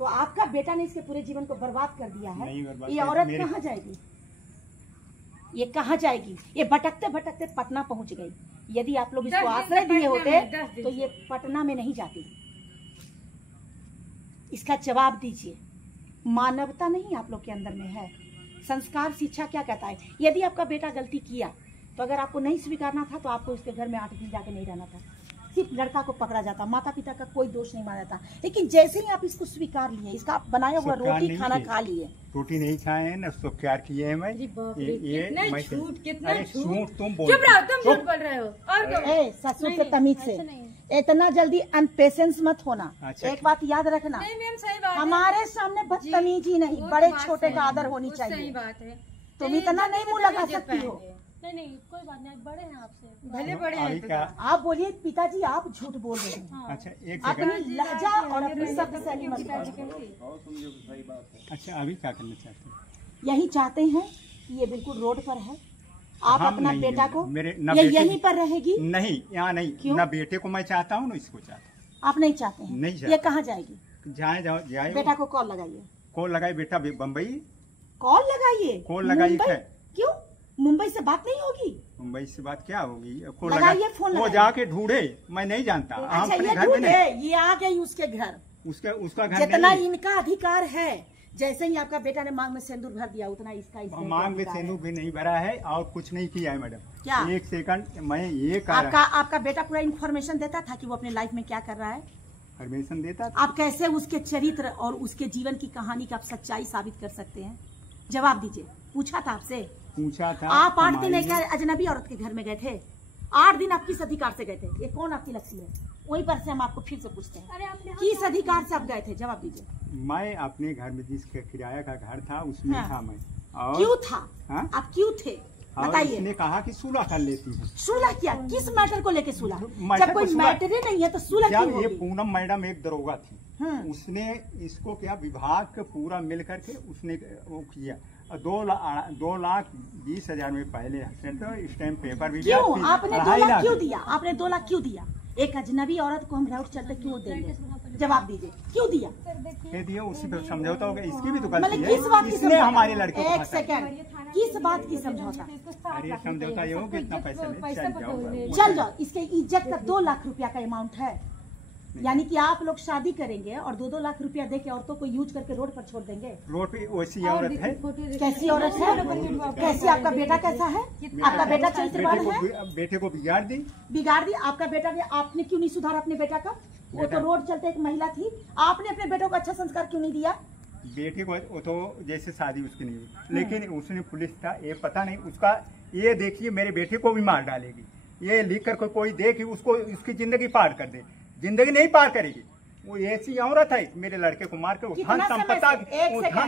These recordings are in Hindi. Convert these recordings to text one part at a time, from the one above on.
तो आपका बेटा ने इसके पूरे जीवन को बर्बाद कर दिया है। ये औरत कहाँ जाएगी? ये कहाँ जाएगी? ये भटकते भटकते पटना पहुंच गई। यदि आप लोग इसको आश्रय दिए होते तो ये पटना में नहीं जाती। इसका जवाब दीजिए। मानवता नहीं आप लोग के अंदर में है। संस्कार शिक्षा क्या कहता है? यदि आपका बेटा गलती किया तो अगर आपको नहीं स्वीकारना था तो आपको उसके घर में 8 दिन जाके नहीं रहना था। सिर्फ लड़का को पकड़ा जाता, माता पिता का कोई दोष नहीं माना जाता। लेकिन जैसे ही आप इसको स्वीकार लिए, इसका बनाया हुआ रोटी खाना खा लिए। रोटी नहीं खाए हैं ना, उसको प्यार किए हैं। मैं कितना झूठ तुम बोल रहे हो। और ससुर से तमीज से इतना जल्दी अनपेशेंस मत होना। एक बात याद रखना, हमारे सामने बदतमीजी नहीं, बड़े छोटे का आदर होनी चाहिए। सही बात है। तुम इतना नहीं मुँह लगा सकती हो। नहीं कोई बात नहीं, बड़े हैं आपसे, भले बड़े हैं। आप बोलिए पिताजी आप झूठ बोल रहे हैं। अच्छा एक अपनी लहजा और अपनी शब्द शैली मत करो। अच्छा अभी क्या करना चाहते हैं? यही चाहते हैं कि ये बिल्कुल रोड पर है। आप अपना बेटा को ये यहीं पर रहेगी? नहीं, यहाँ नहीं। क्यों? ना बेटे को मैं चाहता हूँ ना इसको चाहता हूँ। आप नहीं चाहते हैं? नहीं चाहते। ये कहाँ जाएगी? जाए बेटा को कॉल लगाइए। कॉल लगाए बेटा बम्बई कॉल लगाइए। कॉल लगाई है। क्यों? मुंबई से बात नहीं होगी? मुंबई से बात क्या होगी? लगाइए फोन। वो जाके ढूंढे, मैं नहीं जानता। अच्छा ये ढूंढे, ये आ गई उसके घर। उसका घर जितना इनका अधिकार है, जैसे ही आपका बेटा ने मांग में सिंदूर भर दिया उतना इसका मांग में सिंदूर भी नहीं भरा है और कुछ नहीं किया है मैडम। क्या? एक सेकंड मैं ये आपका बेटा पूरा इन्फॉर्मेशन देता था कि वो अपने लाइफ में क्या कर रहा है? परमिशन देता था। आप कैसे उसके चरित्र और उसके जीवन की कहानी का आप सच्चाई साबित कर सकते हैं? जवाब दीजिए। पूछा था आपसे? पूछा था। आप 8 दिन एक अजनबी औरत के घर में गए थे। 8 दिन आप किस अधिकार से गए थे? ये कौन आपकी लक्ष्य है? वहीं पर से हम आपको फिर से पूछते हैं, किस अधिकार से आप गए थे? जवाब दीजिए। मैं अपने घर में जिस किराया का घर था उसमें था मैं। और क्यों था? आप क्यों थे बताइए। उसने कहा कि सुलह कर लेती है। सुलह किया? किस मैटर को लेके सुलह? जब कोई मैटर ही नहीं है तो सुलह क्यों होगी? ये पूनम मैडम एक दरोगा थी, उसने इसको क्या विभाग के पूरा मिल करके उसने वो किया। 2,20,000 में पहले स्टैम्प पेपर भी क्यों? आपने 2 लाख क्यों दिया? आपने 2 लाख क्यों दिया? एक अजनबी औरत को हम राउट चलते क्यों देंगे? जवाब दीजिए। क्यों दिया? दिया उसी पे समझौता हो गया। इसकी भी तो गलती मतलब है। किस बात की? इसने हमारे लड़के एक सेकंड, किस बात की समझौता? अरे समझौता ये हो कि इतना पैसा चल जाओ। इसके इज्जत का 2 लाख रुपया का अमाउंट है। यानी कि आप लोग शादी करेंगे और 2-2 लाख रुपया दे के औरतों को यूज करके रोड पर छोड़ देंगे। रोड पे वैसी औरत है। कैसी औरत है? कैसी? आपका बेटा कैसा है? आपका बेटा चरित्रवान है? बेटे को बिगाड़ दी। आपका बेटा ने, आपने क्यों नहीं सुधारा अपने बेटा का? वो तो रोड चलते एक महिला थी। आपने अपने बेटों को अच्छा संस्कार क्यों नहीं दिया? बेटे को वो तो जैसे शादी उसकी नहीं हुई, लेकिन उसने पुलिस का ये पता नहीं उसका, ये देखिए मेरे बेटे को भी मार डालेगी। ये लिख कर कोई दे कि उसको उसकी जिंदगी पार कर दे। जिंदगी नहीं पार करेगी। वो ऐसी औरत है मेरे लड़के को मार के धन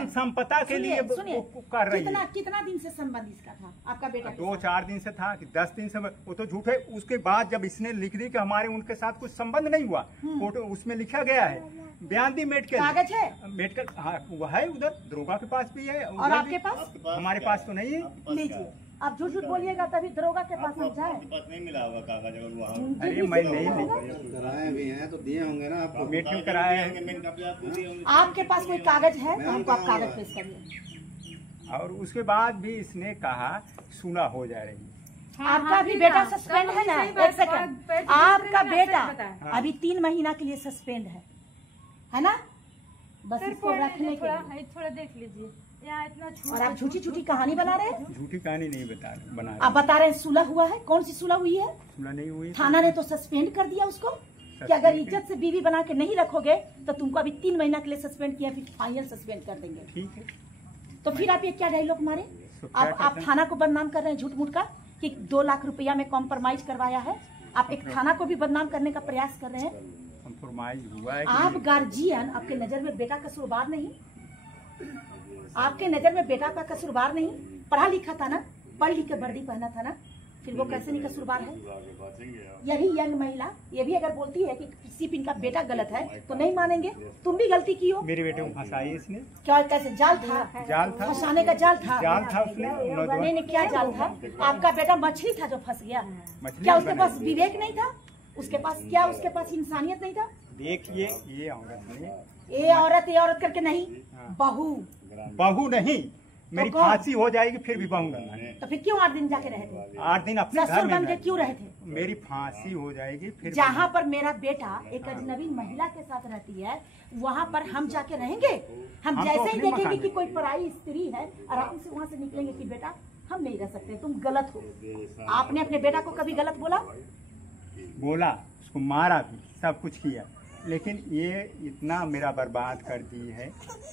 संपदा के लिए कर रही है। कितना दिन से संबंध इसका था आपका बेटा? 2-4 दिन से था कि 10 दिन से। वो तो झूठ है। उसके बाद जब इसने लिख दी कि हमारे उनके साथ कुछ संबंध नहीं हुआ, फोटो उसमें लिखा गया है, बयान दी मेडिकल कागज है। मेडिकल हाँ वो है, उधर दरोगा के पास भी है। और आपके पास? हमारे पास तो नहीं है। लीजिए, आप झूठ झूठ बोलिएगा तभी दरोगा के पास हम जाए। नहीं मिला होगा कागज अगर वहाँ। अरे मैं नहीं कराए भी हैं तो दिए होंगे ना आपको। मेडिकल कराया है। आपके पास कोई कागज है तो हमको आप कागज पेश करिए। और उसके बाद भी इसने कहा सुलह हो जा रही है। आपका भी बेटा सस्पेंड है ना? एक सेकंड, आपका बेटा अभी 3 महीना के लिए सस्पेंड है ना? बस इसको रखने के लिए थोड़ा देख लीजिए। और आप झूठी झूठी कहानी बना रहे हैं। झूठी कहानी नहीं बना रहे। आप बता रहे हैं सुलह हुआ है। कौन सी सुलह हुई है? सुलह नहीं हुई। थाना ने तो सस्पेंड कर दिया उसको कि अगर इज्जत से बीवी बना के नहीं रखोगे तो तुमको अभी 3 महीना के लिए सस्पेंड किया, फिर फाइनल सस्पेंड कर देंगे। ठीक है। तो फिर आप ये क्या डायलॉग मारे? आप थाना को बदनाम कर रहे हैं झूठ मूठ का कि 2 लाख रुपया में कॉम्प्रोमाइज करवाया है। आप एक थाना को भी बदनाम करने का प्रयास कर रहे हैं। कॉम्प्रोमाइज हुआ है। आप गार्जियन, आपके नजर में बेटा कसूरवार नहीं? आपके नजर में बेटा का कसूरवार नहीं? पढ़ा लिखा था ना, पढ़ लिख के वर्दी पहना था ना, फिर वो कैसे नहीं कसूरवार है? यही यंग महिला ये भी अगर बोलती है कि सिर्फ इनका बेटा गलत है तो नहीं मानेंगे। तुम भी गलती की हो। मेरे बेटे को फंसाई इसने। क्या? कैसे? जाल था? फंसाने का जाल था? उसने। नहीं, क्या जाल था? आपका बेटा मछली था जो फंस गया। क्या उसके पास विवेक नहीं था? उसके पास क्या? उसके पास इंसानियत नहीं था? देखिए ये औरत ने ये औरत करके नहीं, बहू बहू नहीं, मेरी कौन? फांसी हो जाएगी फिर भी बहू करना है। तो फिर क्यों 8 दिन जाके रहे थे? 8 दिन अपने घर ससुर में बन के रहे। क्यों रहे थे? मेरी फांसी हो जाएगी फिर जहाँ पर मेरा बेटा एक अजनबी महिला के साथ रहती है, वहाँ पर हम जाके रहेंगे? हम हम तो जैसे ही अपने देखेंगे मकान कि में। कोई पराई स्त्री है, आराम से वहाँ से निकलेंगे कि बेटा हम नहीं रह सकते, तुम गलत हो। आपने अपने बेटा को कभी गलत बोला? बोला, उसको मारा भी, सब कुछ किया, लेकिन ये इतना मेरा बर्बाद कर दी है,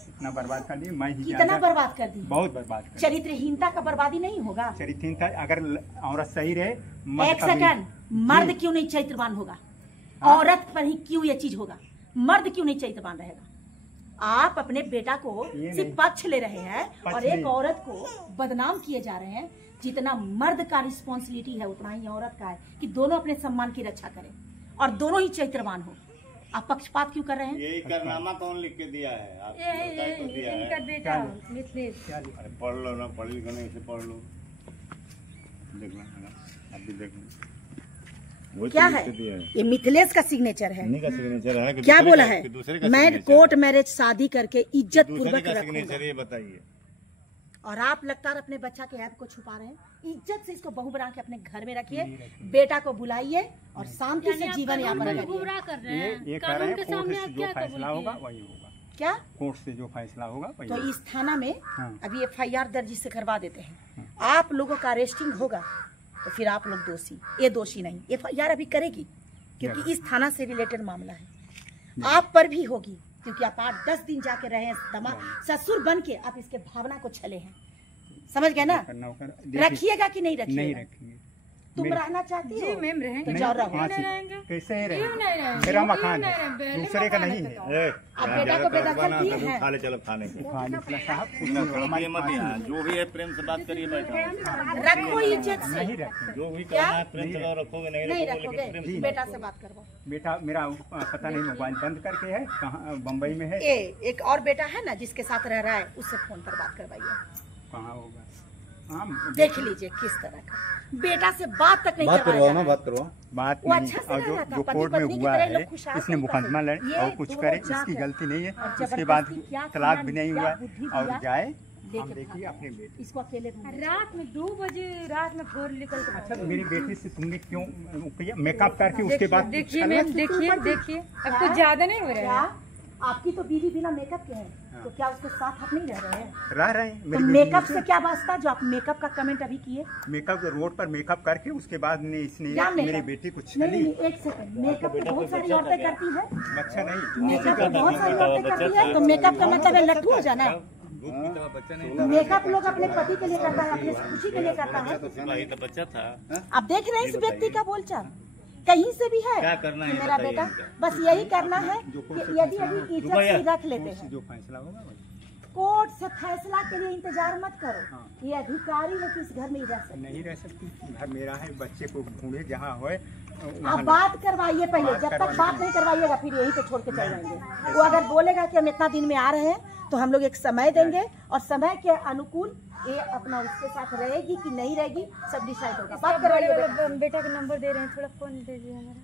इतना बर्बाद कर दी, मैं ही कितना जानता- बर्बाद कर दी? बहुत बर्बाद कर दी। चरित्रहीनता का बर्बादी नहीं होगा? चरित्रहीनता अगर औरत सही रहे, मर्द एक कभी- सेकंड, मर्द क्यों नहीं चरित्रवान होगा? औरत पर ही क्यों ये चीज होगा? मर्द क्यों नहीं चरित्रवान रहेगा? आप अपने बेटा को ये सिर्फ नहीं। पक्ष ले रहे हैं पक्ष और एक नहीं। औरत को बदनाम किए जा रहे हैं। जितना मर्द का रिस्पॉन्सिबिलिटी है उतना ही औरत का है कि दोनों अपने सम्मान की रक्षा करें और दोनों ही चरित्रवान हो। आप पक्षपात क्यों कर रहे हैं? यही कारनामा कौन लिख के दिया है? आपको ये बताया तो दिया इनका है। बेटा मिथिलेश। अरे पढ़ लो ना, पढ़ लिखो नहीं, इसे पढ़ लो, देख लो है ना, आप भी देख लो। वही क्या तो है लिख के दिया है। ये मिथिलेश का सिग्नेचर है। इन्हीं का सिग्नेचर है कि क्या दूसरे बोला का- है? कि दूसरे का मैं सिग्नेचर कोर्ट है? मैरिज शादी करके इज्जत दूसरे पूर्वक का रखूंगा। सिग्नेचर ये बताइए। और आप लगातार अपने बच्चा के ऐप को छुपा रहे हैं। इज्जत से इसको बहू बना के अपने घर में रखिए, बेटा को बुलाइए और शांति से जीवन यापन कानून को करिए। गुमराह कर रहे ये हैं। कह रहे कानून हैं के कोर्ट सामने से आप जो क्या फैसला कबूल होगा किए? वही होगा। क्या? कोर्ट से जो फैसला होगा वही तो होगा। इस थाना में हाँ। अभी FIR दर्ज से करवा देते हैं। आप लोगों का अरेस्टिंग होगा तो फिर आप लोग दोषी, ये दोषी नहीं। FIR अभी करेगी क्योंकि इस थाना से रिलेटेड मामला है। आप पर भी होगी क्योंकि आप 8-10 दिन जाके रहे हैं, ससुर बन के आप इसके भावना को छले हैं। समझ गए ना? करना होगा, देखिए, रखिएगा कि नहीं नहीं रखिएगा? रखेंगे। तुम मेरे- रहना चाहती जी हो मैम रहेंगे। तो नहीं, जाओ रहो। फांसी- रहेंगे। कैसे ही क्यों नहीं रहेंगे? रहेंगे? मेरा क्यों मकान नहीं है, रहेंगे? दूसरे का नहीं मकान है। आप बेटा को बेदखल किए हैं? खा ले, चलो खाने को। फानिसला साहब ये मत यहाँ, जो भी है प्रेम से बात करिए, बैठा रखो इज्जत से। नहीं रखेंगे। जो भी क्या? करना है प्रेम से करो, रखोगे नहीं नहीं रखोगे, लेकिन प्रेम रखोगे? से बेटा से बात करवाओ। बेटा मेरा पता नहीं, मोबाइल बंद करके है, कहाँ बम्बई में है, एक और बेटा है ना जिसके साथ रह रहा है, उससे फोन पर बात करवाइए। कहाँ होगा। हाँ, देख लीजिए किस तरह का बेटा से बात तक नहीं बात करवाया करवाओ जा ना, रहा है। बात करवाओ। बात वो नहीं। अच्छा से और रह जो रहा था, जो पति कोर्ट में पत्नी की हुआ तरह है, लोग खुशहाल इसने रहते मुकदमा हैं। लड़ ये और कुछ दोनों करे, जाकर इसकी गलती नहीं है, और उसके बाद जबरदस्ती क्या तलाक किया, भी नहीं क्या हुआ बुद्धि और दिया, जाए। लेके हम देखिए भागा। अपने बेटे। इसको अकेले घूमने रात में 2 बजे रात में फोन निकल के अच्छा, मेरी बेटी से तुमने क्यों किया? मेकअप करके उसके बाद देखिए मैम, देखिए देखिए अब कुछ ज्यादा नहीं हो रहा क्या है। आपकी तो बीवी बिना मेकअप के है, तो क्या उसके साथ आप नहीं रह रहे हैं? रह रहे हैं। तो मेरी मेकअप बेटी से क्या वास्ता जो आप मेकअप का कमेंट अभी किए? मेकअप रोड पर मेकअप करके उसके बाद ने इसने क्या मेरी मेकअप? बेटी को नहीं छली। नहीं, एक सेकंड, मेकअप तो बहुत सारी औरतें करती है। अच्छा नहीं, मेकअप तो बहुत सारी औरतें करती है, तो मेकअप का मतलब है लट्ठू हो जाना। मेकअप लोग अपने पति के लिए करता है, अपनी खुशी के लिए करता है। तो बच्चा था। आप देख रहे हैं इस व्यक्ति का बोलचाल, कहीं से भी है क्या करना है कि मेरा बताइए बेटा, इनका। बस यही करना है कि यदि अभी इज्जत से रख लेते हैं। जो फैसला होगा वही। कोर्ट से फैसला के लिए इंतजार मत करो। हाँ। ये अधिकारी है कि इस घर में ही रह सकते। नहीं रह सकती, घर मेरा है, बच्चे को ढूंढे जहाँ होए आप वहाँ बात करवाइए पहले, बात जब तक करवाने बात के नहीं करवाइएगा फिर यहीं पे छोड़ के चले जाएंगे। वो अगर बोलेगा कि हम इतना दिन में आ रहे हैं तो हम लोग एक समय देंगे और समय के अनुकूल ये अपना उसके साथ रहेगी कि नहीं रहेगी सब डिसाइड होगा। बात बड़े करवाइए। वाले बेटा का नंबर दे रहे हैं, थोड़ा फोन दीजिए हमारा।